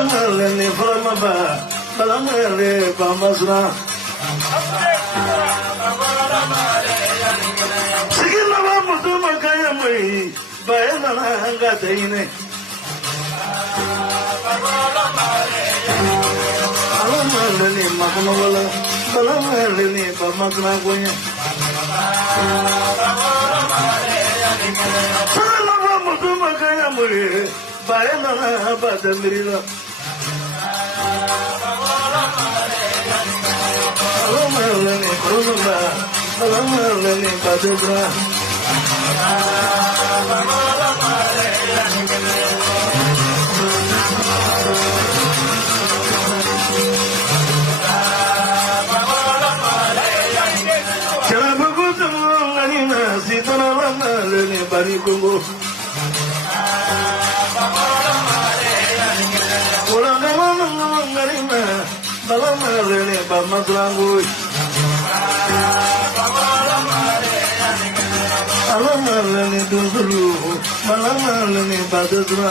Balamale Balamaba, Balamale Bamasra. Sigilava Mutuma Kayamai, Bayana Gatine. Balamale Makamala, Balamale Bamasra. Sigilava Mutuma Kayamai, Bayana Batamira. Balamale Kuruma, Balamale Badra. Chalabagutu Anina, Sitana Balamale Barikungo. Balamale Bamasrangu. Balamale Duzulu, Balamale Badra.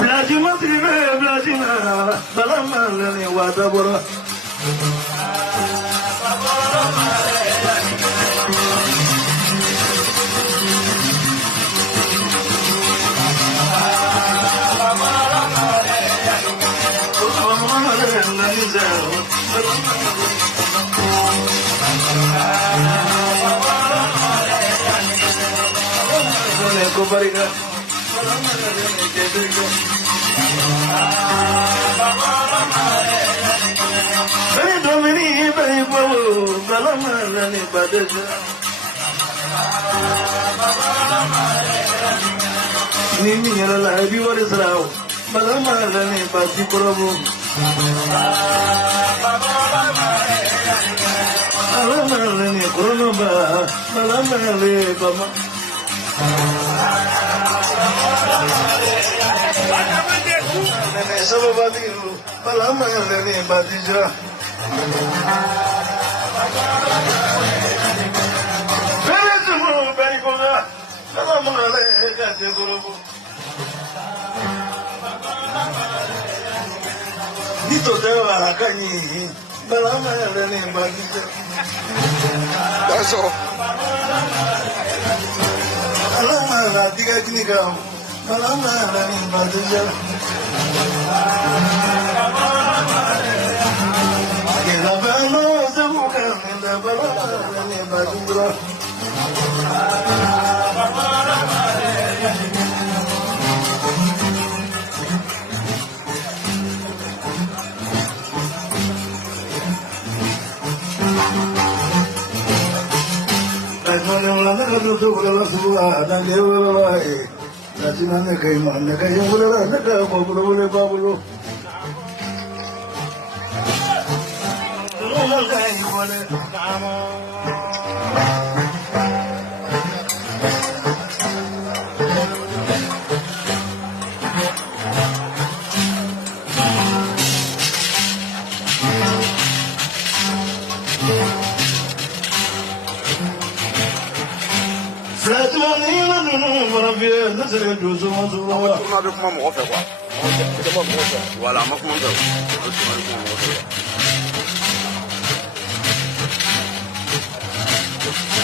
Blajima Tribe, Blajima, Balamale Wadabora. Kubariga, very domini, very poor, Balamani Badja. Nimi Yala, you are Israel, Balamani Badipurabu. Balamani Kuruba, Balamani Bama. Sababadi, Balamani Badija. Very good, very good. Balamani Guru. Dito Deva Kani, Balamani Badija. That's all. Balamani Diga, Balamani Badija. Voilà, moi, comment ça?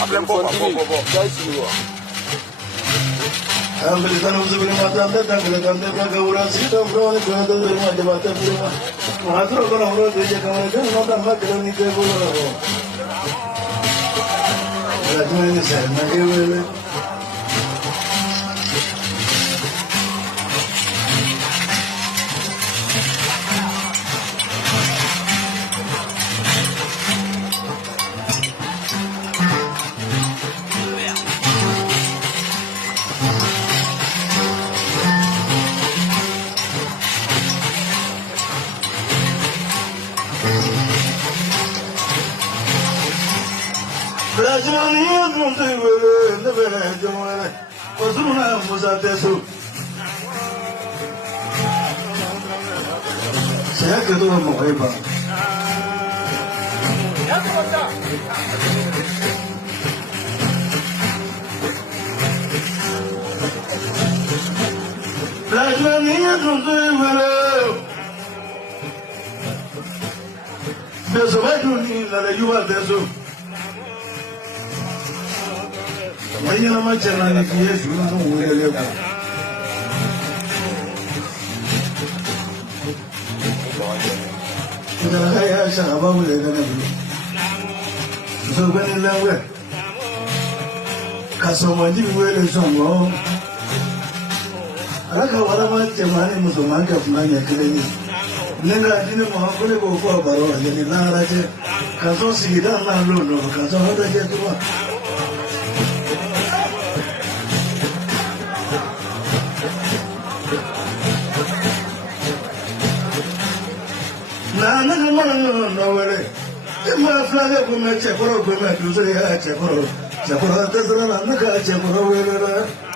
Après, bon. Saya ketua Muhaibah. Tanzania don't do well. There's a way to need that you are there. So, when you're my channel, yes, you know where you are. I shall have so when you know where. Customer, you will is on wrong. I don't what about the money was a mark of money. Never didn't want to go for a barrel and then I said, Caso see that land alone, Caso, how to get to work. Now, nowhere. The man flag up with my check for a woman to say, I check for a dozen and look at check for a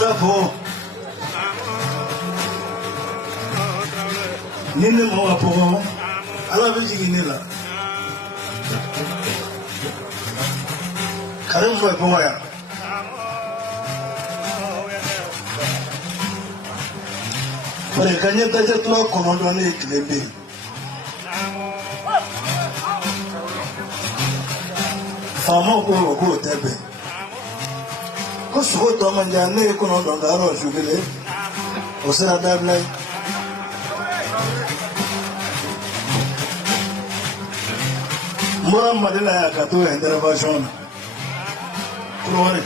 Tapo Nini Moapo, I love it in Nila. Karim for Poya. For a Kanya Taja Clock, Commodore Nick, Famo go Tebe. Kusuko to manjane kuno dondaro shugile osera dable mura madina ya katu endera version kuno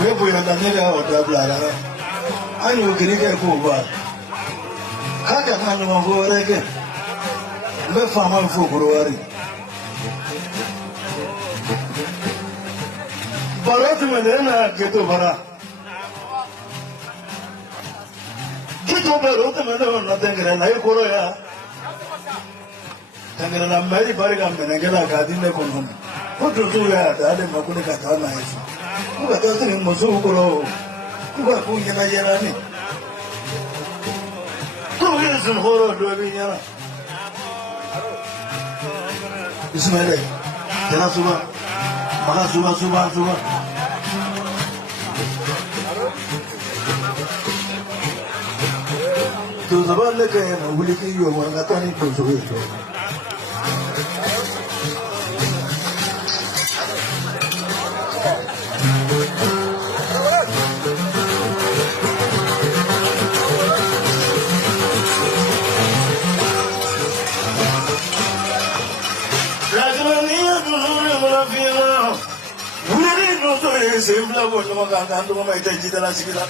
webu ya danela o dabla la anyu kirike ko ba kaka kanyo ngo rege me fama fu kurwari Barat में कितो भरा कितो बारोत में ना तेरे नहीं करो यार तेरे ना मेरी बारी काम में क्या गाड़ी में कौन हम वो तो यार दाले मकुने का था ना ऐसा वो कहते हैं तुम मुझे करो वो कौन ये ना ये ना नहीं तो ये सुन हो रहा दो भी यार इसमें ले तेरा सुबह Mana suba Tu zaman leke na uli ki yo wanga tani tu suwe to Sempre la voglio cantando come hai detto la sigla.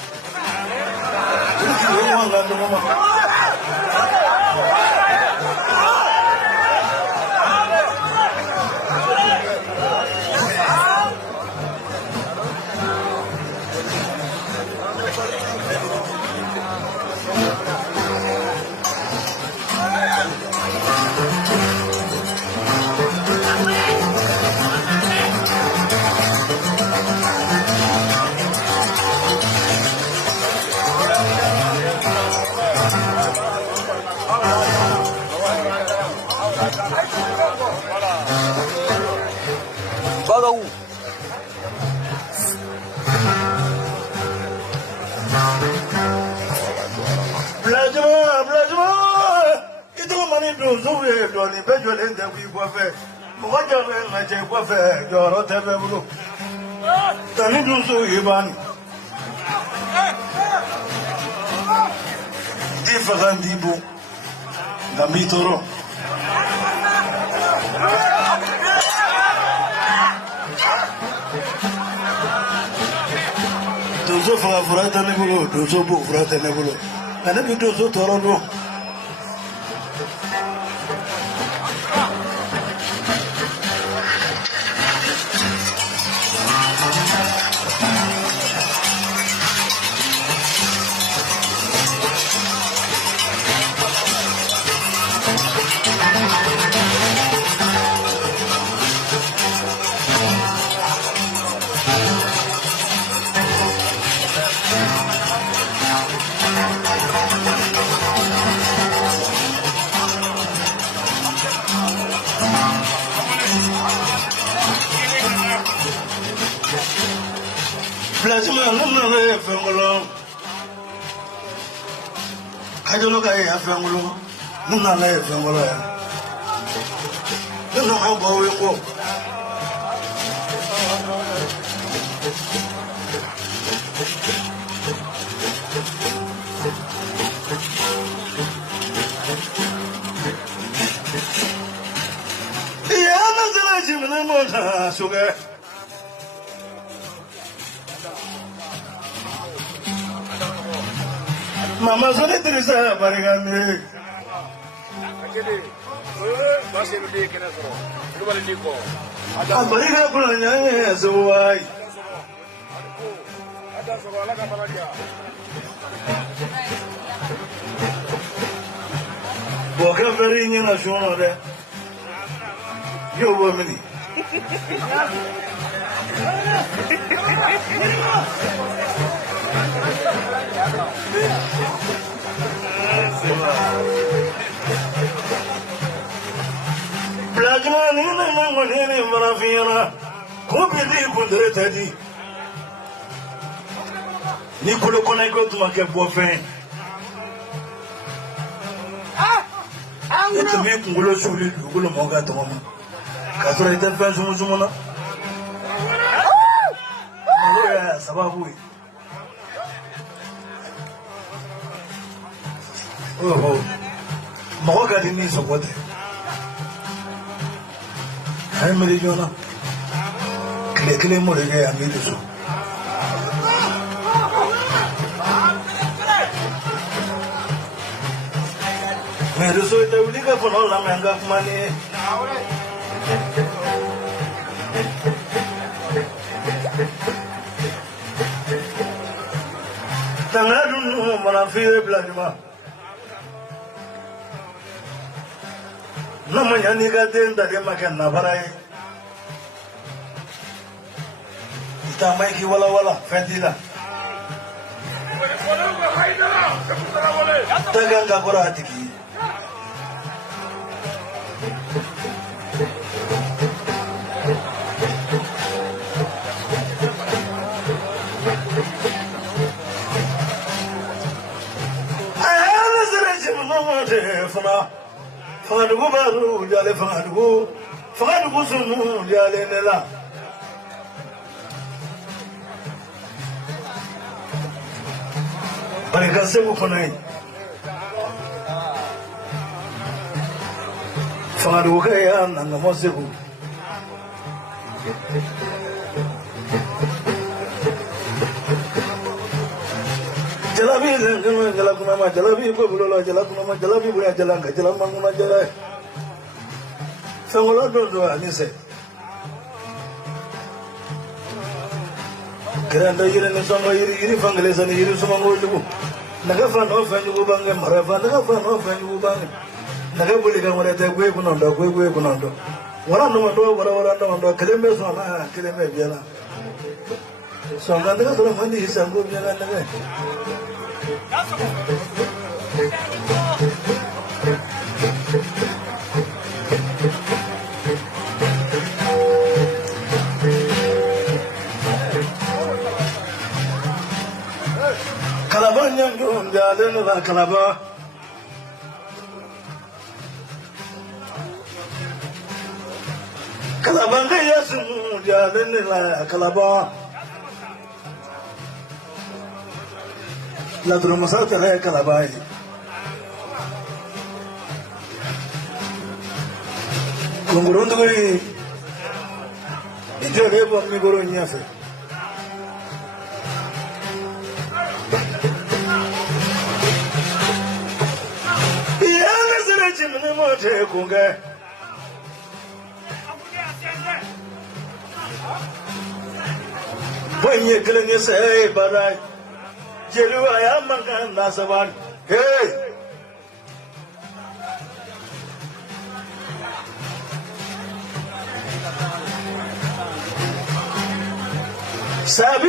Dozo frata nebulo, dozo bu frata nebulo. Ana bi dozo torono. Flashman, no, Fangolo. I don't look at Fangolo. No, not like Fangolo. No, how about we walk? Sugar. Mama, so let it is a barigami. I'm very happy. So why? Walk up very in a show there. You're woman. Blackman in the money in Maravina. Who believe in the Teddy? Nicolo Conego to make a boyfriend. It's a big Gulu Moga to Mama. Castle defense Muzumona. Sababu. Oh, Moga didn't need some water. I'm a Jonah. Clickly Morega and Midisu. Meduso, the Liga for all the manga money. I don't know what I feel blood. No man, you got them that you can never. Tamaki Walla Walla, Fendila. Tagaga Boratiki. Fangadu baru jale fangadu sunu jale nela. Mereka semua penai. Fangadu kaya nanga mosebu. Jalabi jalakuna jalabi bulola jalakuna jalabi buya jalanga jalamanguna jalai. Fangolo do anise. Kerana yiri nisongo yiri fangelesa ni yiri sumango lugu. Naga fano fanyu bange marafa naga fano fanyu bange. Naga buli kamera te kwe kunondo. Wala no keleme sona keleme biana. Songa naga solo mandi hisango biana naga. Kalaba nyangum jalen la kalaba. Kalaba ngaya sumu jalen la kalaba. La dromasa tere kalaba. Kungurundu gori. Ite rebo mi goro nyafe. Kunga when you killing you say, but I tell you I am a Nasaban. Hey, Sabi